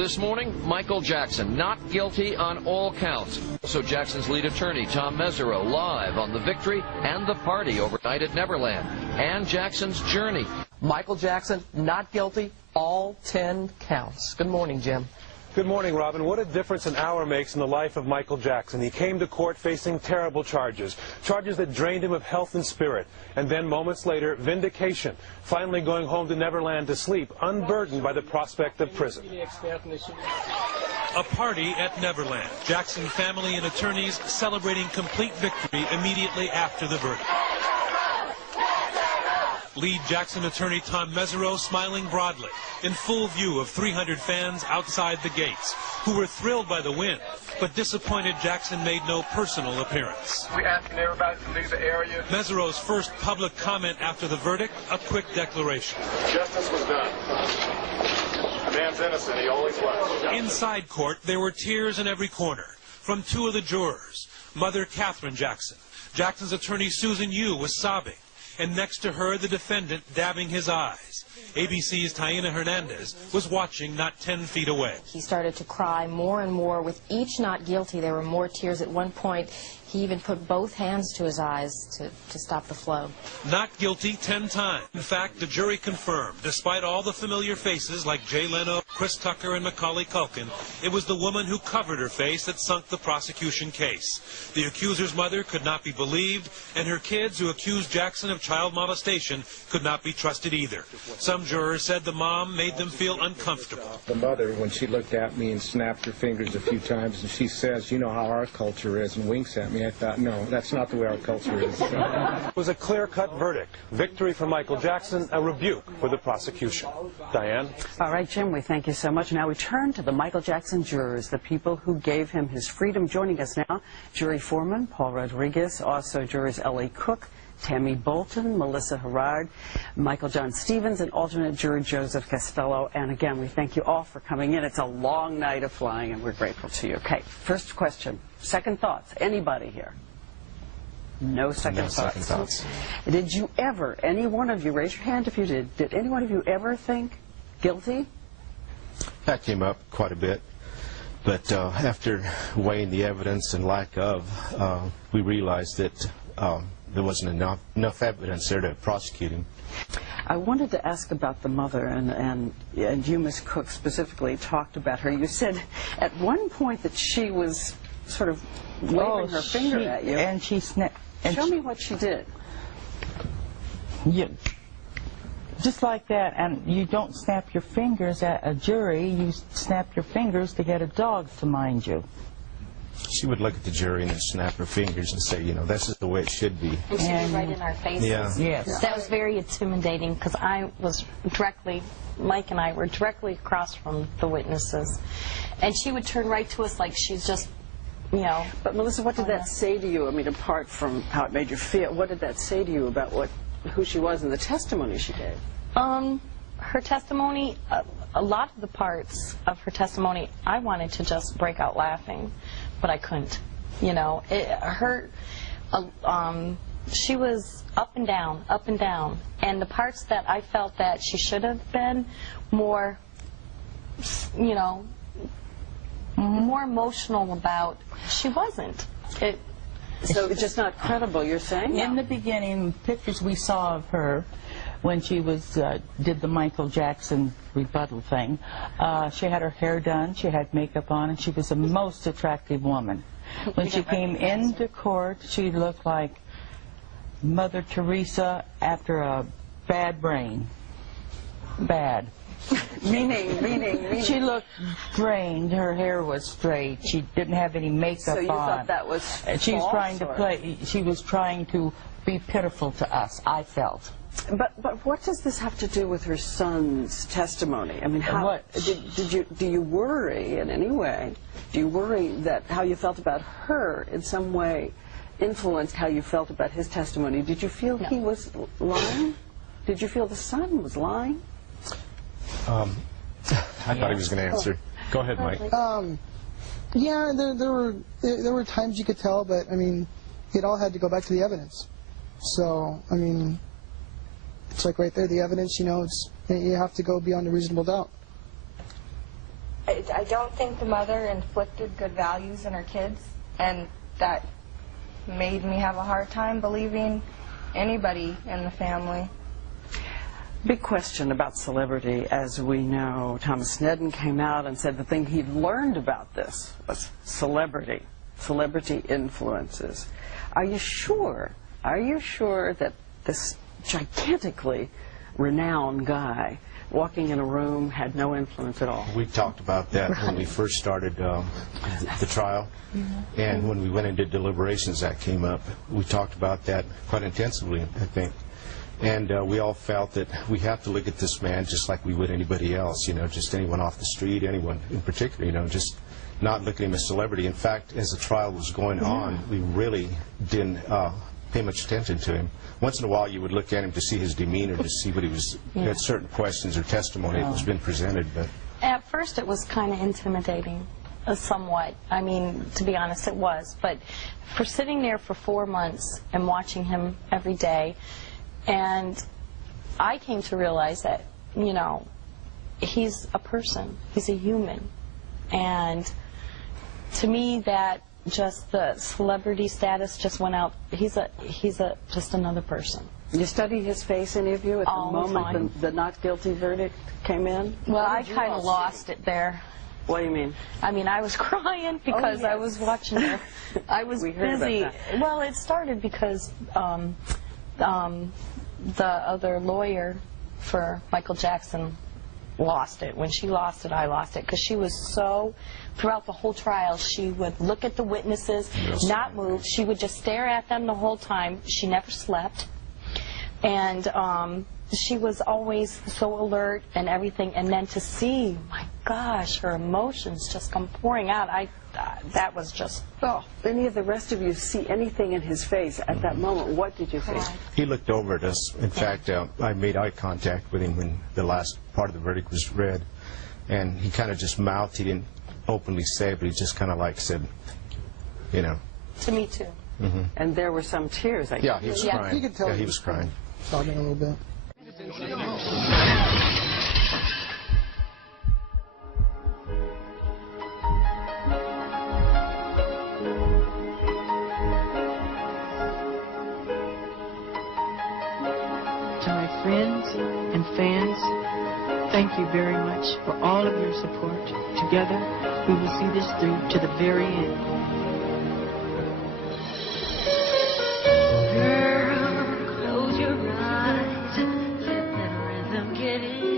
this morning, Michael Jackson not guilty on all counts. So Jackson's lead attorney, Tom Mesereau, live on the victory and the party overnight at Neverland, and Jackson's journey. Michael Jackson not guilty, all 10 counts. Good morning, Jim. Good morning, Robin. What a difference an hour makes in the life of Michael Jackson. He came to court facing terrible charges that drained him of health and spirit. And then moments later, vindication, finally going home to Neverland to sleep, unburdened by the prospect of prison. A party at Neverland. Jackson family and attorneys celebrating complete victory immediately after the verdict. Lead Jackson attorney Tom Mesereau smiling broadly in full view of 300 fans outside the gates who were thrilled by the win, but disappointed Jackson made no personal appearance. We're asking everybody to leave the area. Mesereau's first public comment after the verdict, a quick declaration. Justice was done. The man's innocent. He always was. Inside court, there were tears in every corner from two of the jurors. Mother Catherine Jackson. Jackson's attorney Susan Yu was sobbing, and next to her, the defendant dabbing his eyes. ABC's Taina Hernandez was watching not 10 feet away. He started to cry more and more. With each not guilty, there were more tears. At one point, he even put both hands to his eyes to stop the flow. Not guilty 10 times. In fact, the jury confirmed, despite all the familiar faces like Jay Leno, Chris Tucker, and Macaulay Culkin, it was the woman who covered her face that sunk the prosecution case. The accuser's mother could not be believed, and her kids, who accused Jackson of child molestation, could not be trusted either. Some jurors said the mom made them feel uncomfortable. The mother, when she looked at me and snapped her fingers a few times, and she says, "You know how our culture is," and winks at me, I thought, no, that's not the way our culture is. It was a clear-cut verdict. Victory for Michael Jackson, a rebuke for the prosecution. Diane? All right, Jim, we thank you so much. Now we turn to the Michael Jackson jurors, the people who gave him his freedom. Joining us now, jury foreman Paul Rodriguez, also jurors L.A. Cook, Tammy Bolton, Melissa Herrard, Michael John Stevens, and alternate juror Joseph Castello. And again, we thank you all for coming in. It's a long night of flying, and we're grateful to you. Okay, first question. Second thoughts. Anybody here? No second thoughts. Did you ever, any one of you, raise your hand if you did any one of you ever think guilty? That came up quite a bit. But after weighing the evidence and lack of, we realized that there wasn't enough evidence there to prosecute him. I wanted to ask about the mother, and you, Ms. Cook, specifically talked about her. You said at one point that she was sort of waving her finger at you. And she snapped. Show me what she did. Just like that, and you don't snap your fingers at a jury, you snap your fingers to get a dog to mind you. She would look at the jury and then snap her fingers and say, you know, this is the way it should be. And she was right in our faces. Yeah. Yes. That was very intimidating because Mike and I were directly across from the witnesses. And she would turn right to us like she's just, you know. But Melissa, what did that say to you? I mean, apart from how it made you feel, what did that say to you about who she was and the testimony she gave? Her testimony, a lot of the parts of her testimony, I wanted to just break out laughing, but I couldn't. You know, she was up and down, and the parts that I felt that she should have been more, you know, more emotional about, she wasn't. So it's just not credible, you're saying? In the beginning, pictures we saw of her when she was did the Michael Jackson rebuttal thing, she had her hair done, she had makeup on, and she was a most attractive woman. When she came into court, she looked like Mother Teresa after a bad brain. Bad. Meaning. She looked drained. Her hair was straight. She didn't have any makeup on. So you thought that was she was false, trying to play. She was trying to be pitiful to us, I felt. But what does this have to do with her son's testimony? I mean, how do you worry in any way? Do you worry that how you felt about her in some way influenced how you felt about his testimony? Did you feel he was lying? Did you feel the son was lying? I thought he was going to answer. Go ahead, Mike. Yeah, there were times you could tell, but I mean, it all had to go back to the evidence. So I mean, it's like right there, the evidence. You know, you have to go beyond a reasonable doubt. I don't think the mother inflicted good values in her kids, and that made me have a hard time believing anybody in the family. Big question about celebrity. As we know, Thomas Snedden came out and said the thing he'd learned about this was celebrity influences. Are you sure that this gigantically renowned guy walking in a room had no influence at all? We talked about that when we first started the trial, and when we went into deliberations that came up. We talked about that quite intensively, I think. And we all felt that we have to look at this man just like we would anybody else, you know, just anyone off the street, anyone in particular, you know, just not look at him as a celebrity. In fact, as the trial was going on, we really didn't pay much attention to him. Once in a while you would look at him to see his demeanor, to see what he was, had certain questions or testimony that was being presented. But at first it was kind of intimidating, somewhat. I mean, to be honest, it was. But for sitting there for 4 months and watching him every day, and I came to realize that, you know, he's a person, he's a human. And to me, that just the celebrity status just went out. He's just another person. You studied his face, any of you, at the moment the not guilty verdict came in? Well, I kind of lost it there. What do you mean? I mean, I was crying because I was watching it. I was busy. Well, it started because the other lawyer for Michael Jackson lost it. When she lost it, I lost it, because she was so, throughout the whole trial, she would look at the witnesses, not move. She would just stare at them the whole time. She never slept. And she was always so alert and everything. And then to see, my gosh, her emotions just come pouring out, that was just, oh. Any of the rest of you see anything in his face at that moment? What did you think? he looked over at us. In fact, I made eye contact with him when the last part of the verdict was read. And he kind of just mouthed. He didn't openly say it, but he just kind of like said, you know. To me, too. And there were some tears, I guess. Yeah, he was crying. You could tell he was crying. Sobbing a little bit. To my friends and fans, thank you very much for all of your support. Together, we will see this through to the very end. Girl, close your eyes, let that rhythm get in.